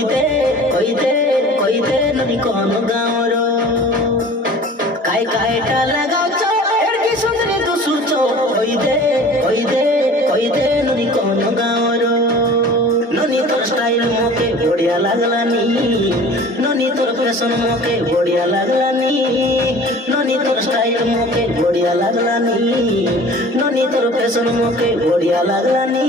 কইতে ননি কোন গাঁওর কাইটা লাগাউছ এর কি সুন্দরী তু সুচ কইতে ননি কোন গাঁওর ননি তোর স্টাইল মোকে বড়িয়া লাগলানি ননি তোর ফ্যাশন মোকে বড়িয়া লাগলানি ননি তোর স্টাইল মোকে বড়িয়া লাগলানি ননি তোর ফ্যাশন মোকে বড়িয়া লাগলানি